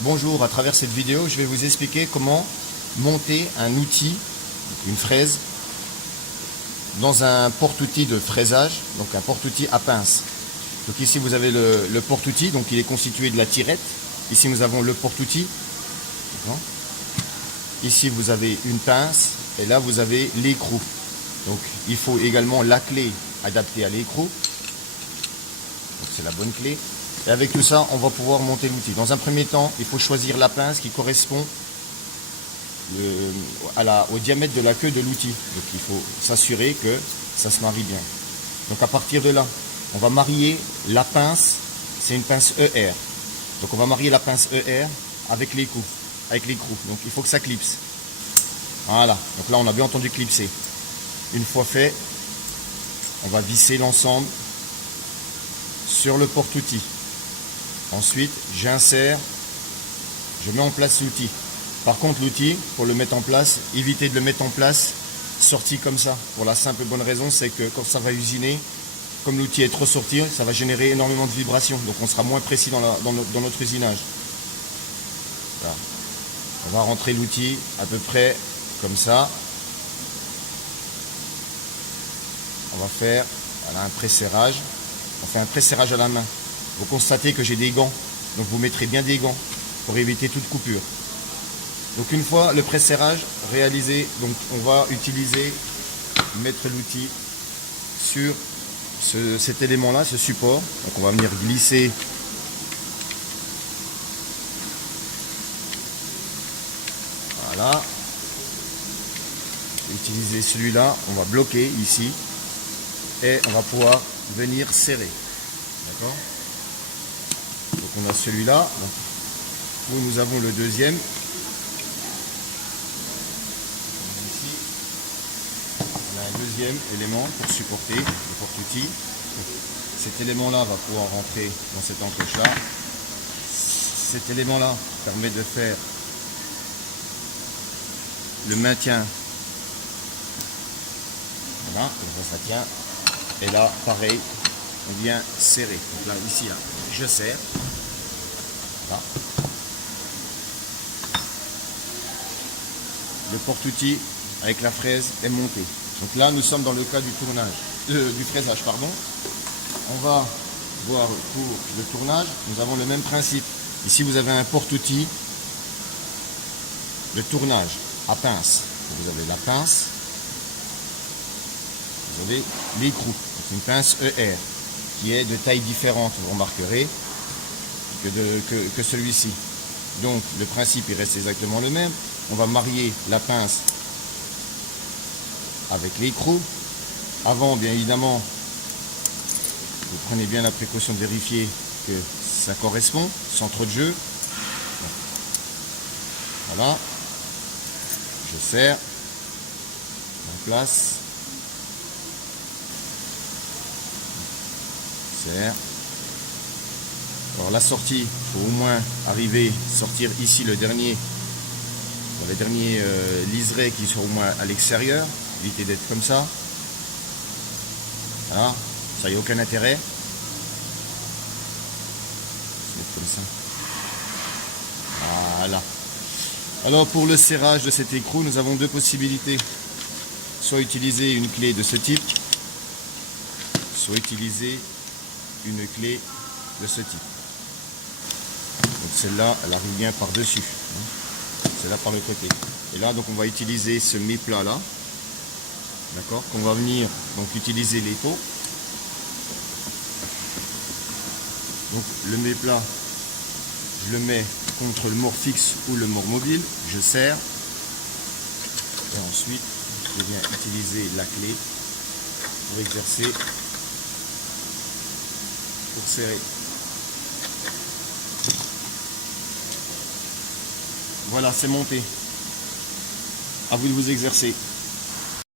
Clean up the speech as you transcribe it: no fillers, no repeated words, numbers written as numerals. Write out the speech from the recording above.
Bonjour, à travers cette vidéo, je vais vous expliquer comment monter un outil, une fraise, dans un porte-outil de fraisage, donc un porte-outil à pince. Donc ici vous avez le porte-outil, donc il est constitué de la tirette. Ici nous avons le porte-outil. Ici vous avez une pince et là vous avez l'écrou. Donc il faut également la clé adaptée à l'écrou. Donc c'est la bonne clé. Et avec tout ça, on va pouvoir monter l'outil. Dans un premier temps, il faut choisir la pince qui correspond au diamètre de la queue de l'outil. Donc il faut s'assurer que ça se marie bien. Donc à partir de là, on va marier la pince, c'est une pince ER. Donc on va marier la pince ER avec l'écrou. Donc il faut que ça clipse. Voilà, donc là on a bien entendu clipser. Une fois fait, on va visser l'ensemble sur le porte-outil. Ensuite, j'insère, je mets en place l'outil. Par contre, l'outil, pour le mettre en place, évitez de le mettre en place sorti comme ça. Pour la simple et bonne raison, c'est que quand ça va usiner, comme l'outil est trop sorti, ça va générer énormément de vibrations. Donc on sera moins précis dans notre usinage. Voilà. On va rentrer l'outil à peu près comme ça. On va faire un pré-serrage. On fait un pré-serrage à la main. Vous constatez que j'ai des gants, donc vous mettrez bien des gants pour éviter toute coupure. Donc une fois le pré-serrage réalisé, donc on va mettre l'outil sur cet élément-là, ce support. Donc on va venir glisser voilà. Utiliser celui-là, on va bloquer ici et on va pouvoir venir serrer. D'accord ? Donc on a celui-là, où nous avons le deuxième. Ici, on a un deuxième élément pour supporter le porte-outil. Cet élément-là va pouvoir rentrer dans cette encoche-là. Cet élément-là permet de faire le maintien. Voilà, comme ça tient. Et là, pareil, on vient serrer. Donc là, ici, là, je serre. Voilà. Le porte-outil avec la fraise est monté. Donc là, nous sommes dans le cas du tournage, du fraisage, pardon. On va voir pour le tournage, nous avons le même principe. Ici, vous avez un porte-outil de tournage à pince. Vous avez la pince, vous avez l'écrou. C'est une pince ER qui est de taille différente, vous remarquerez, que celui-ci. Donc le principe il reste exactement le même. On va marier la pince avec l'écrou. Avant, bien évidemment, vous prenez bien la précaution de vérifier que ça correspond, sans trop de jeu. Voilà. Je serre en place. Serre. Alors la sortie, il faut au moins arriver, sortir ici les derniers liserés qui sont au moins à l'extérieur, éviter d'être comme ça. Voilà, ça n'y a aucun intérêt. Comme ça. Voilà. Alors pour le serrage de cet écrou, nous avons deux possibilités. Soit utiliser une clé de ce type, soit utiliser une clé de ce type. Donc celle-là, elle arrive bien par-dessus. Celle-là par le côté. Et là, donc on va utiliser ce méplat là. D'accord ? Qu'on va venir donc utiliser les pots. Donc le méplat, je le mets contre le mort fixe ou le mort mobile. Je serre. Et ensuite, je viens utiliser la clé pour exercer, pour serrer. Voilà, c'est monté. À vous de vous exercer.